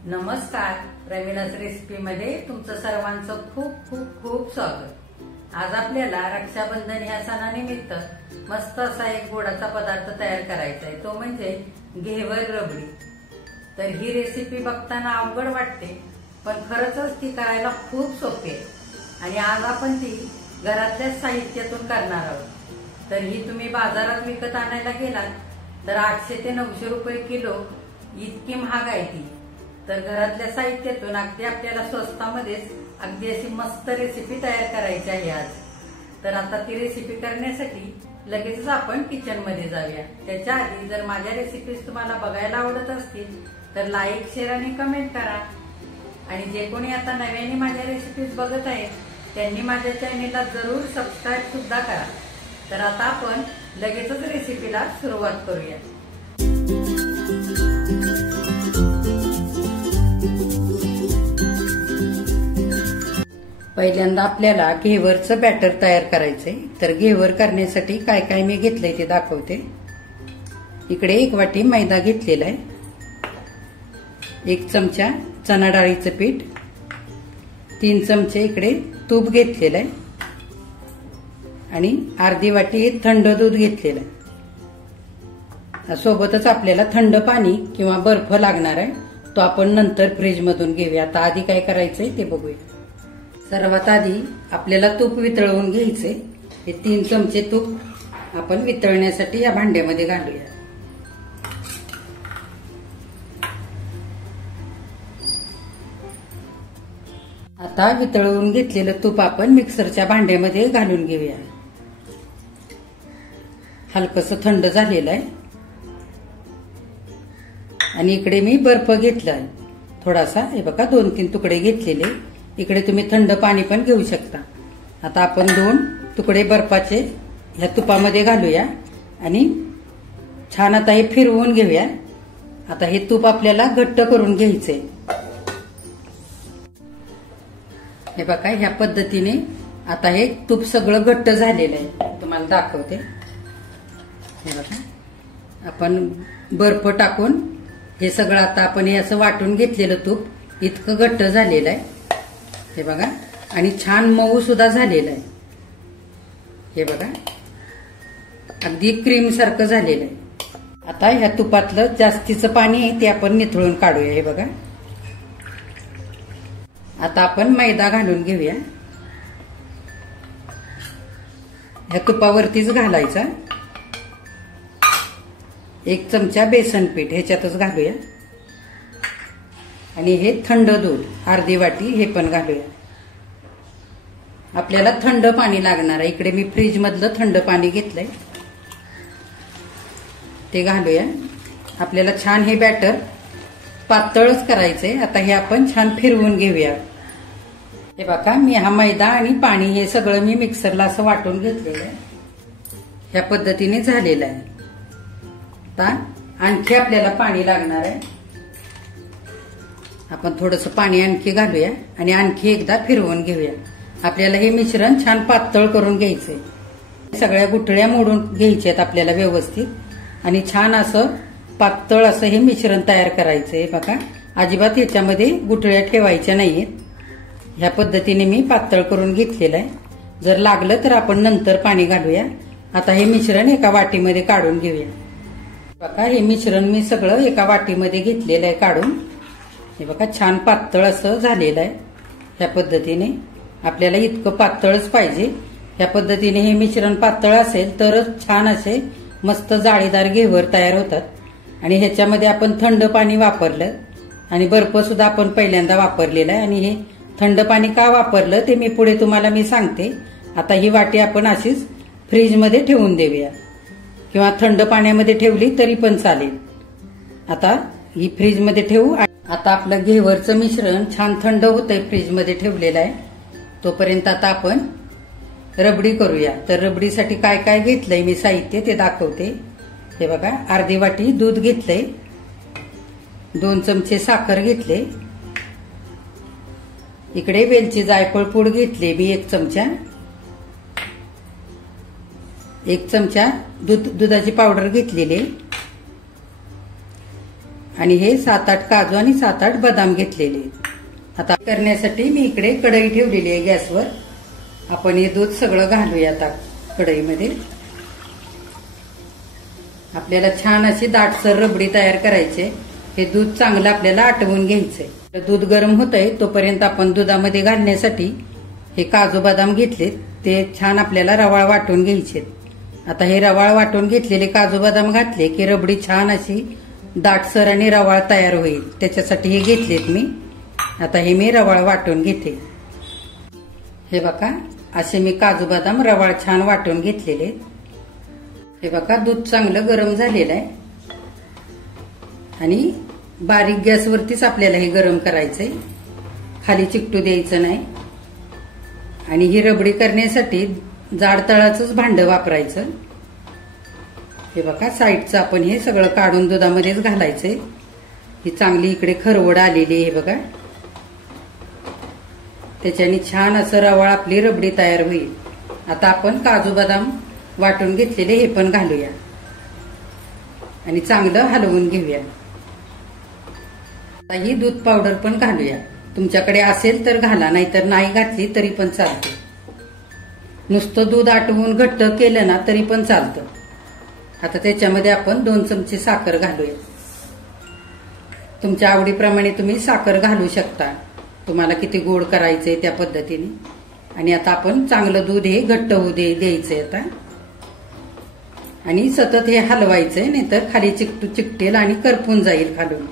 नमस्कार, प्रमिला's रेसिपी मध्ये तुमचं सर्वांचं खूप खूप खूप स्वागत। आज आपल्याला रक्षाबंधन ह्या सणानिमित्त मस्त असा एक गोडाचा पदार्थ तयार करायचा आहे, तो म्हणजे घेवर रबडी। तर ही रेसिपी बघताना अवघड वाटते, पण खरंच ती करायला खूप सोपी आहे आणि आज आपण ती घरातल्या साहित्यातून करणार आहोत। तर ही तुम्ही बाजारात विकत आणायला गेलात तर 800 ते 900 रुपये किलो इतकी महाग आहे ती। तर घरातल्या साहित्यातून अगदी आपल्याला स्वस्तामध्येच अगदी अशी मस्त रेसिपी तयार करायची आहे आज। तर आता ती रेसिपी करण्यासाठी लगेचच आपण किचन मध्ये जाऊया। त्याच्या आधी जर माझ्या रेसिपीज तुम्हाला बघायला आवडत असतील तर लाईक, शेअर आणि कमेंट करा। आणि जे कोणी आता नव्याने माझ्या रेसिपीज बघत आहेत त्यांनी माझ्या चॅनेलला जरूर सबस्क्राईब सुद्धा करा। तर आता आपण लगेचच रेसिपीला सुरुवात करूया। पहिल्यांदा आपल्याला घेवरचं बॅटर तयार करायचंय। तर घेवर करण्यासाठी काय काय मी घेतलंय ते दाखवते। इकडे 1 वाटी मैदा घेतलेला आहे, 1 चमचा चणा डाळीचं पीठ, 3 चमचे इकडे तूप घेतलेलं आहे आणि अर्धी वाटी थंड दूध घेतलेलं आहे। सोबतच आपल्याला थंड पाणी किंवा बर्फ लागणार आहे, तो आपण नंतर फ्रीज मधून घेऊया। आता आधी काय करायचंय ते बघूया। सर्वात आधी आपल्याला तूप वितळवून घ्यायचे। हे 3 चमचे तूप आपण वितळण्यासाठी या भांड्यामध्ये घालूया। आता वितळवून घेतलेलं तूप आपण मिक्सरच्या भांड्यामध्ये घालून घेऊया। हलकसं थंड झालेलं आहे आणि इकडे मी बर्फ घेतलाय थोडासा, हे बघा 2-3 तुकडे घेतलेले। इकडे तुम्ही थंड पाणी पण घेऊ शकता। आता आपण 2 तुकडे बर्फाचे ह्या तुपामध्ये घालूया आणि छान आता हे फिरवून घेऊया। आता हे तूप आपल्याला घट्ट करून घ्यायचंय। हे बघा ह्या पद्धतीने आता हे तूप सगळं घट्ट झालेलं आहे, तुम्हाला दाखवते। हे बघा आपण बर्फ टाकून हे सगळं आता आपण हे असं वाटून घेतलेलं तूप इतकं घट्ट झालेलं आहे, हे बघा, आणि छान मऊ सुद्धा झालेलं आहे। हे बघा अगदी क्रीम सारखं झालेलं आहे। आता ह्या तुपातलं जास्तीचं पाणी आहे ते आपण निथळून काढूया। हे बघा आता आपण मैदा घालून घेऊया। ह्या तुपावरतीच घालायचा। 1 चमचा बेसन पीठ ह्याच्यातच घालूया आणि हे थंड दूध अर्धी वाटी हे पण घालूया। आपल्याला थंड पाणी लागणार आहे। इकडे मी फ्रीज मधलं थंड पाणी घेतलंय, ते घालूया। आपल्याला छान हे बॅटर पातळच करायचंय। आता हे आपण छान फिरवून घेऊया। हे बघा मी हा मैदा आणि पाणी हे सगळं मी मिक्सरला असं वाटून घेतलेलं आहे, ह्या पद्धतीने झालेलं आहे। आता आणखी आपल्याला पाणी लागणार आहे, आपण थोडंसं पाणी आणखी घालूया आणि आणखी एकदा फिरवून घेऊया। आपल्याला हे मिश्रण छान पातळ करून घ्यायचंय। सगळ्या गुठळ्या मोडून घ्यायच्यात आपल्याला व्यवस्थित आणि छान असं पातळ असं हे मिश्रण तयार करायचंय। बघा अजिबात याच्यामध्ये गुठळ्या ठेवायच्या नाहीयेत। ह्या पद्धतीने मी पातळ करून घेतलेलं आहे। जर लागलं तर आपण नंतर पाणी घालूया। आता हे मिश्रण एका वाटीमध्ये काढून घेऊया। बघा हे मिश्रण मी सगळं एका वाटीमध्ये घेतलेलं आहे काढून। हे बघा छान पातळ असं झालेलं आहे। ह्या पद्धतीने आपल्याला इतकं पातळच पाहिजे। ह्या पद्धतीने हे मिश्रण पातळ असेल तरच छान असे मस्त जाळीदार घेवर तयार होतात। आणि ह्याच्यामध्ये आपण थंड पाणी वापरलं आणि बर्फ सुद्धा आपण पहिल्यांदा वापरलेला आहे। आणि हे थंड पाणी का वापरलं ते मी पुढे तुम्हाला सांगते। आता ही वाटी आपण अशीच फ्रीज मध्ये ठेवून देऊया किंवा थंड पाण्यामध्ये ठेवली तरी पण चालेल। आता ही फ्रीज मध्ये ठेवू। आता आपलं घेवरचं मिश्रण छान थंड होतंय फ्रीज मध्ये ठेवलेलं आहे, तोपर्यंत आता आपण रबडी करूया। तर रबडीसाठी काय काय घेतलंय मी साहित्य ते दाखवते। हे बघा अर्धी वाटी दूध घेतलंय, 2 चमचे साखर घेतले, इकडे वेलची जायफळ पूड घेतली मी 1 चमचा, 1 चमचा दुधाची पावडर घेतलेली आणि हे 7-8 काजू आणि 7-8 बदाम घेतलेले. आता करण्यासाठी मी इकडे कढई ठेवलेली आहे गॅसवर. आपण हे दूध सगळं घालूया आता कढईमध्ये. आपल्याला छान अशी दाटसर रबडी तयार करायची. हे दूध चांगलं आपल्याला आटवून घ्यायचंय. दूध गरम होतंय तोपर्यंत आपण दुधामध्ये घालण्यासाठी हे काजू बदाम घेतलेत. ते छान आपल्याला रवाळ वाटून घ्यायचे. आता हे रवाळ वाटून घेतलेले काजू बदाम घातले की रबडी छान अशी दाटसर आणि रवाळ तयार होईल. त्याच्यासाठी हे घेतलेत मी. आता हे मी रवाळ वाटून घेते. हे बघा असे मी काजू बदाम रवाळ छान वाटून घेतलेले. हे बघा दूध चांगलं गरम झालेलं आहे आणि बारीक गॅसवरतीच आपल्याला हे गरम करायचंय. खाली चिकटू द्यायचं नाही. आणि ही रबडी करण्यासाठी जाड तळाचंच भांडं वापरायचं. हे बघा साईडचं आपण हे सगळं काढून दुधामध्येच घालायचंय. ही चांगली इकडे खरवड आलेली आहे बघा. त्याच्याने छान असं रवाळ आपली रबडी तयार होईल. आता आपण काजू बदाम वाटून घेतलेले हे पण घालूया आणि चांगलं हलवून घेऊया. आता ही दूध पावडर पण घालूया. तुमच्याकडे असेल तर घाला, नाहीतर नाही घातली तरी पण चालते. नुसतं दूध आटवून घट्ट केलं ना तरी पण चालतं. आता त्याच्यामध्ये आपण 2 चमचे साखर घालूया. तुमच्या आवडीप्रमाणे तुम्ही साखर घालू शकता. तुम्हाला किती गोड करायचंय त्या पद्धतीने. आणि आता आपण चांगलं दूध हे घट्ट होऊ द्यायचंय आता. आणि सतत हे हलवायचंय, नाहीतर खाली चिकटेल आणि करपून जाईल खालून.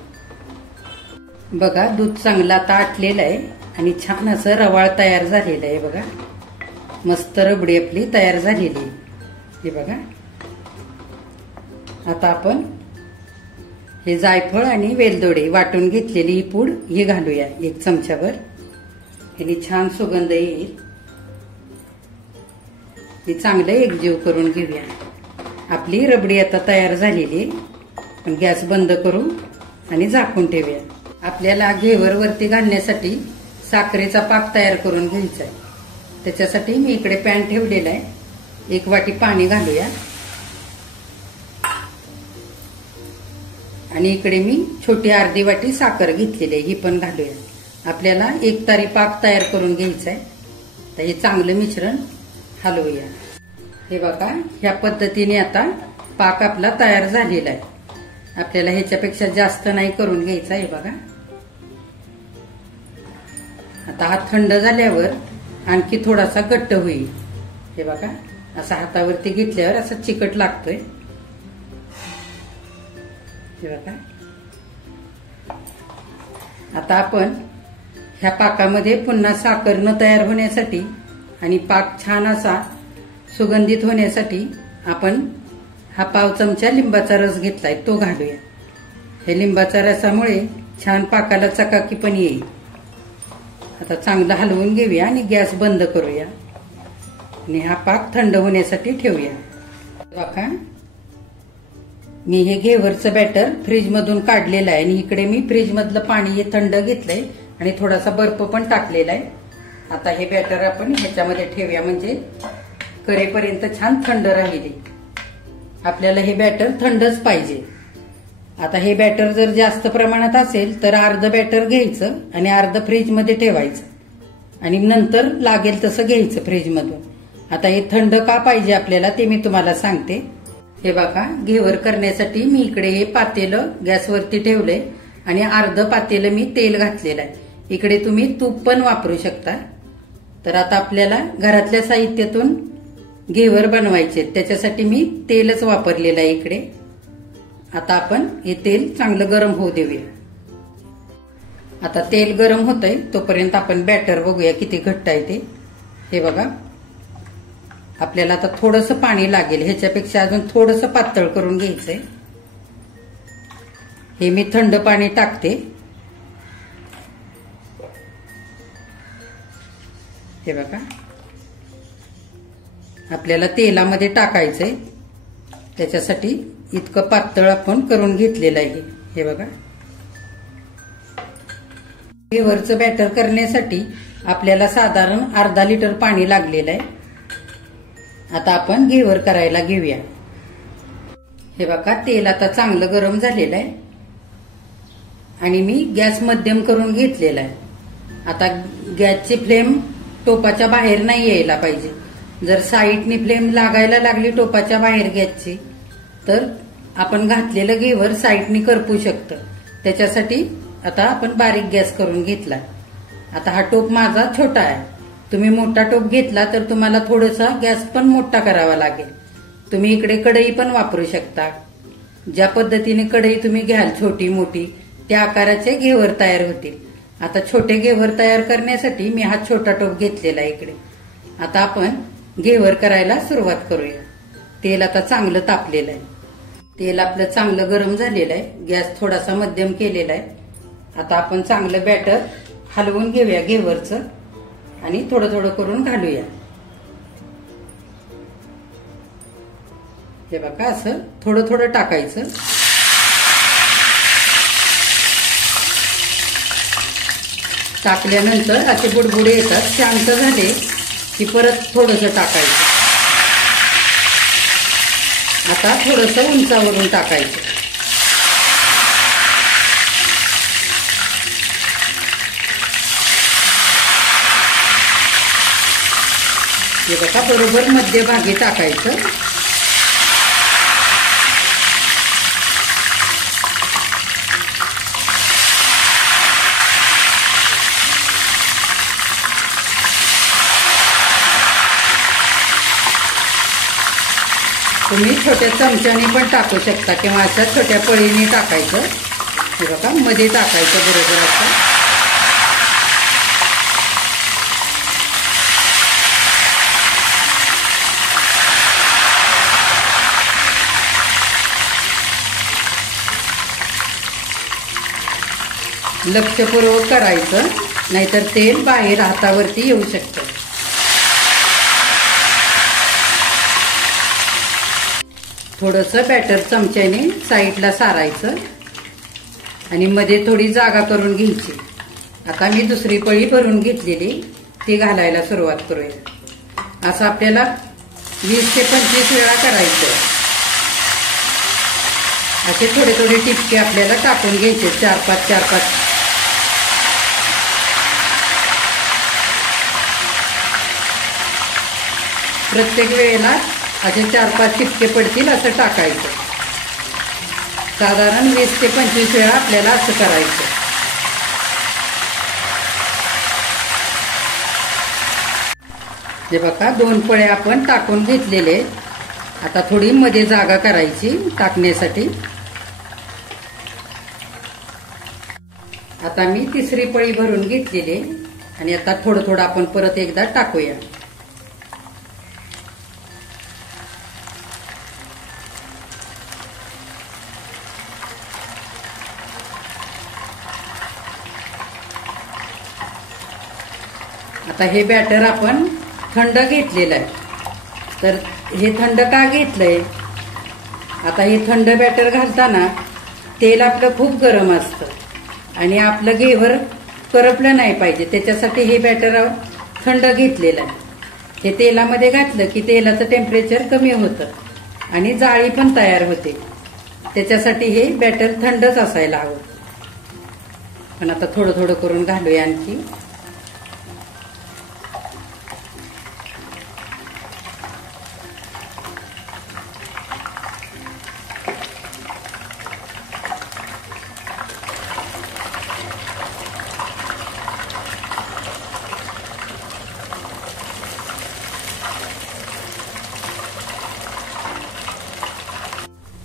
बघा दूध चांगलं आता आटलेलं आहे आणि छान असं रवाळ तयार झालेलं आहे बघा. मस्त रबडी आपली तयार झालेली आहे. हे बघा आता आपण हे जायफळ आणि वेलदोडे वाटून घेतलेली ही पूड हे घालूया 1 चमचाभर. याने छान सुगंध येईल. हे चांगलं एकजीव करून घेऊया. आपली रबडी आता तयार झालेली आहे. पण गॅस बंद करू आणि झाकून ठेवूया. आपल्याला घेवर वरती घालण्यासाठी साखरेचा पाक तयार करून घ्यायचा आहे. त्याच्यासाठी मी इकडे पॅन ठेवलेला आहे. 1 वाटी पाणी घालूया आणि इकडे मी छोटी अर्धी वाटी साखर घेतलेली आहे, ही पण घालूया. आपल्याला 1 तारी पाक तयार करून घ्यायचा आहे. तर हे चांगलं मिश्रण हलवूया. हे बघा ह्या पद्धतीने आता पाक आपला तयार झालेला आहे. आपल्याला ह्याच्यापेक्षा जास्त नाही करून घ्यायचा. हे बघा आता हा थंड झाल्यावर आणखी थोडासा घट्ट होईल. हे बघा असा हातावरती घेतल्यावर असं चिकट लागतोय. हे बघा आता आपण ह्या पाकामध्ये पुन्हा साखर न तयार होण्यासाठी आणि पाक छान असा सुगंधित होण्यासाठी आपण हा पाव चमचा लिंबाचा रस घेतलाय तो घालूया. हे लिंबाच्या रसामुळे छान पाकाला चकाकी पण येईल. आता चांगलं हलवून घेऊया आणि गॅस बंद करूया आणि हा पाक थंड होण्यासाठी ठेवूया. बघा मी हे घेवरचं बॅटर फ्रीज मधून काढलेलं आहे आणि इकडे मी फ्रीज मधलं पाणी हे थंड घेतलंय आणि थोडासा बर्फ पण टाकलेला आहे. आता हे बॅटर आपण ह्याच्यामध्ये ठेवूया म्हणजे करेपर्यंत छान थंड राहील. आपल्याला हे बॅटर थंडच पाहिजे. आता हे बॅटर जर जास्त प्रमाणात असेल तर अर्ध बॅटर घ्यायचं आणि अर्ध फ्रीज मध्ये ठेवायचं आणि नंतर लागेल तसं घ्यायचं फ्रीज मधून. आता हे थंड का पाहिजे आपल्याला ते मी तुम्हाला सांगते. हे बघा घेवर करण्यासाठी मी इकडे हे पातेलं गॅसवरती ठेवलंय आणि अर्ध पातेलं मी तेल घातलेलं आहे. इकडे तुम्ही तूप पण वापरू शकता. तर आता आपल्याला घरातल्या साहित्यातून घेवर बनवायचे त्याच्यासाठी मी तेलच वापरलेलं आहे इकडे. आता आपण हे तेल चांगलं गरम होऊ देऊया. आता तेल गरम होतंय तोपर्यंत आपण बॅटर बघूया किती घट्ट आहे ते. हे बघा आपल्याला आता थोडंसं पाणी लागेल. ह्याच्यापेक्षा अजून थोडंसं पातळ करून घ्यायचंय. हे मी थंड पाणी टाकते. हे बघा आपल्याला तेलामध्ये टाकायचंय त्याच्यासाठी इतकं पातळ आपण करून घेतलेलं आहे. हे बघा घेवरचं बॅटर करण्यासाठी आपल्याला साधारण अर्धा लिटर पाणी लागलेलं आहे. आता आपण घेवर करायला घेऊया. हे बघा तेल आता चांगलं गरम झालेलं आहे आणि मी गॅस मध्यम करून घेतलेला आहे. आता गॅसची फ्लेम टोपाच्या बाहेर नाही यायला पाहिजे. जर साईडनी फ्लेम लागायला लागली टोपाच्या बाहेर गॅसची तर आपण घातलेलं घेवर साईडनी करपू शकतं. त्याच्यासाठी आता आपण बारीक गॅस करून घेतला. आता हा टोप माझा छोटा आहे. तुम्ही मोठा टोप घेतला तर तुम्हाला थोडासा गॅस पण मोठा करावा लागेल. तुम्ही इकडे कढई पण वापरू शकता. ज्या पद्धतीने कढई तुम्ही घ्याल छोटी मोठी त्या आकाराचे घेवर तयार होतील. आता छोटे घेवर तयार करण्यासाठी मी हा छोटा टोप घेतलेला आहे इकडे. आता आपण घेवर करायला सुरुवात करूया. तेल आता चांगलं तापलेलं आहे. तेल आपलं चांगलं गरम झालेलं आहे. गॅस थोडासा मध्यम केलेला आहे. आता आपण चांगलं बॅटर हलवून घेऊया घेवरचं आणि थोडं थोडं करून घालूया. हे बघा असं थोडं थोडं टाकायचं. टाकल्यानंतर असे बुडबुडे येतात. शांत झाले की परत थोडंसं टाकायचं. आता थोडंसं उंचावरून टाकायचं. हे बघा बरोबर मध्यभागी टाकायचं. तुम्ही छोट्या चमच्याने पण टाकू शकता किंवा अशा छोट्या पळीने टाकायचं. हे बघा मध्ये टाकायचं बरोबर असं. लक्षपूर्वक करायचं नाहीतर तेल बाहेर हातावरती येऊ शकतं. थोडंसं बॅटर चमच्याने साईडला सारायचं आणि मध्ये थोडी जागा करून घ्यायची. आता मी दुसरी पळी भरून घेतलेली ती घालायला सुरुवात करूया. असं आपल्याला 20 ते 25 वेळा करायचं. असे थोडे थोडे टिपके आपल्याला टाकून घ्यायचे 4-5. प्रत्येक वेळेला असे 4-5 टिपके पडतील असं टाकायचं. साधारण 20 ते 25 वेळा आपल्याला असं करायचं. हे बघा 2 पळे आपण टाकून घेतलेले. आता थोडी मध्ये जागा करायची टाकण्यासाठी. आता मी तिसरी पळी भरून घेतलेली आणि आता थोडं थोडं आपण परत एकदा टाकूया. आता हे बॅटर आपण थंड घेतलेलं आहे. तर हे थंड का घेतलंय? आता हे थंड बॅटर घालताना तेल आपलं खूप गरम असतं आणि आपलं घेवर करपलं नाही पाहिजे. त्याच्यासाठी हे बॅटर थंड घेतलेलं आहे. हे तेलामध्ये घातलं की तेलाचं टेम्परेचर कमी होतं आणि जाळी पण तयार होते. त्याच्यासाठी हे बॅटर थंडच असायला हवं. पण आता थोडं थोडं करून घालूया आणखी.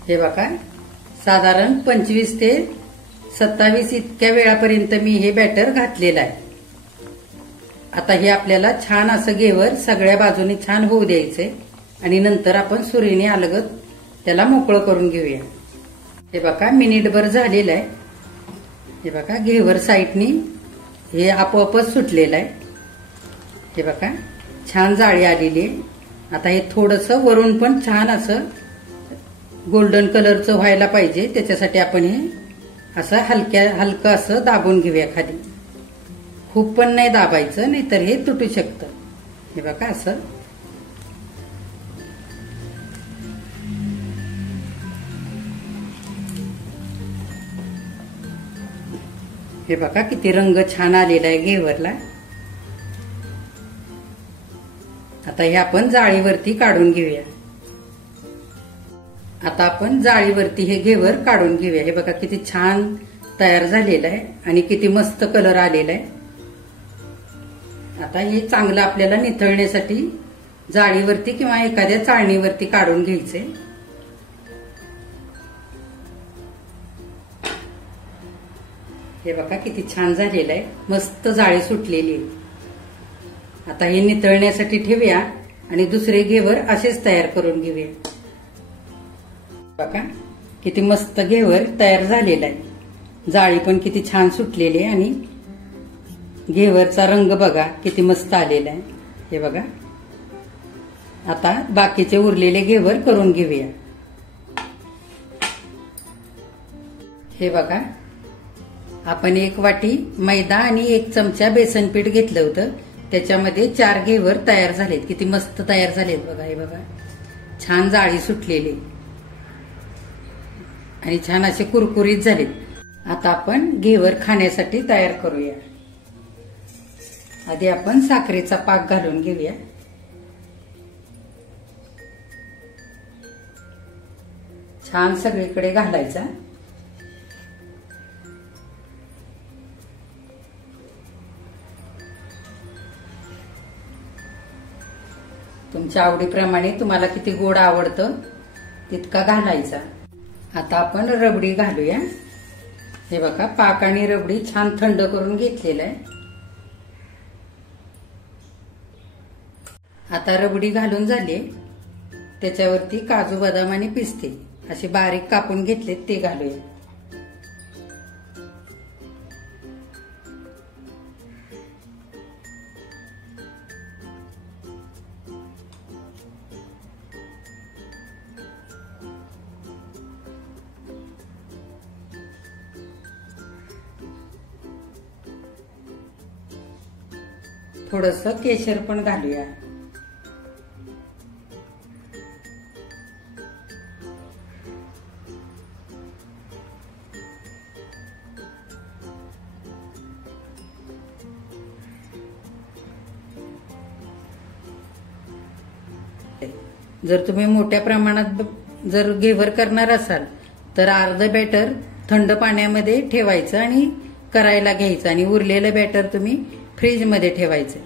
हे बघा साधारण 25 ते 27 इतक्या वेळापर्यंत मी हे बॅटर घातलेलं आहे. आता हे आपल्याला छान असं घेवर सगळ्या बाजूने छान होऊ द्यायचंय आणि नंतर आपण सुरीने अलगद त्याला मोकळं करून घेऊया. हे बघा मिनिटभर झालेलं आहे. हे बघा घेवर साईडनी हे आपोआपच सुटलेलं आहे. हे बघा छान जाळी आलेली आहे. आता हे थोडंसं वरून पण छान असं गोल्डन कलरचं व्हायला पाहिजे. त्याच्यासाठी आपण हे असं हलकं असं दाबून घेऊया खाली. खूप पण नाही दाबायचं नाहीतर हे तुटू शकतं. हे बघा असं. हे बघा किती रंग छान आलेला आहे घेवरला. आता हे आपण जाळीवरती काढून घेऊया. आता आपण जाळीवरती हे घेवर काढून घेऊया. हे बघा किती छान तयार झालेलं आहे आणि किती मस्त कलर आलेला आहे. आता हे चांगलं आपल्याला निथळण्यासाठी जाळीवरती किंवा एखाद्या चाळणीवरती काढून घ्यायचे. हे बघा किती छान झालेलं आहे, मस्त जाळी सुटलेली आहे. आता हे निथळण्यासाठी ठेवूया आणि दुसरे घेवर असेच तयार करून घेऊया. बघा किती मस्त घेवर तयार झालेला आहे. जाळी पण किती छान सुटलेली आहे आणि घेवरचा रंग बघा किती मस्त आलेला आहे. हे बघा आता बाकीचे उरलेले घेवर करून घेऊया. हे बघा आपण 1 वाटी मैदा आणि 1 चमचा बेसन पीठ घेतलं होतं. त्याच्यामध्ये 4 घेवर तयार झालेत. किती मस्त तयार झालेत बघा. हे बघा छान जाळी सुटलेली आणि छान असे कुरकुरीत झालेत. आता आपण घेवर खाण्यासाठी तयार करूया. आधी आपण साखरेचा पाक घालून घेऊया. छान सगळीकडे घालायचा. तुमच्या आवडीप्रमाणे तुम्हाला किती गोड आवडतं तितका घालायचा. आता आपण रबडी घालूया. हे बघा पाक आणि रबडी छान थंड करून घेतलेलं आहे. आता रबडी घालून झाली. त्याच्यावरती काजू बदाम आणि पिस्ते असे बारीक कापून घेतले ते घालूया. थोडंसं केशर पण घालूया. जर तुम्ही मोठ्या प्रमाणात जर घेवर करणार असाल तर अर्ध बॅटर थंड पाण्यामध्ये ठेवायचं आणि करायला घ्यायचं आणि उरलेलं बॅटर तुम्ही फ्रीजमध्ये ठेवायचं.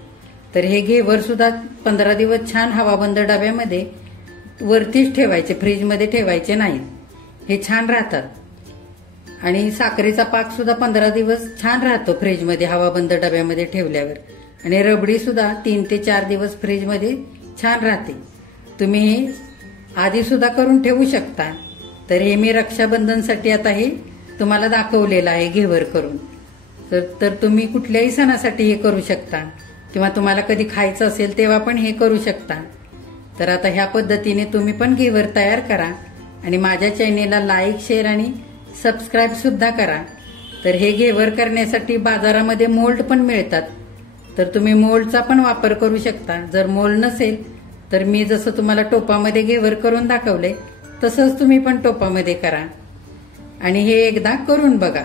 तर हे घेवर सुद्धा 15 दिवस छान हवाबंद डब्यामध्ये वरतीच ठेवायचे, फ्रीजमध्ये ठेवायचे नाहीत. हे छान राहतात. आणि साखरेचा पाक सुद्धा 15 दिवस छान राहतो फ्रीजमध्ये हवाबंद डब्यामध्ये ठेवल्यावर. आणि रबडी सुद्धा 3 ते 4 दिवस फ्रीजमध्ये छान राहते. तुम्ही हे आधी सुद्धा करून ठेवू शकता. तर हे मी रक्षाबंधनसाठी आता हे तुम्हाला दाखवलेलं आहे घेवर करून. तर तुम्ही कुठल्याही सणासाठी हे करू शकता किंवा तुम्हाला कधी खायचं असेल तेव्हा पण हे करू शकता. तर आता ह्या पद्धतीने तुम्ही पण घेवर तयार करा आणि माझ्या चॅनेलला लाईक, शेअर आणि सबस्क्राईब सुद्धा करा. तर हे घेवर करण्यासाठी बाजारामध्ये मोल्ड पण मिळतात. तर तुम्ही मोल्डचा पण वापर करू शकता. जर मोल्ड नसेल तर मी जसं तुम्हाला टोपामध्ये घेवर करून दाखवले तसंच तुम्ही पण टोपामध्ये करा आणि हे एकदा करून बघा.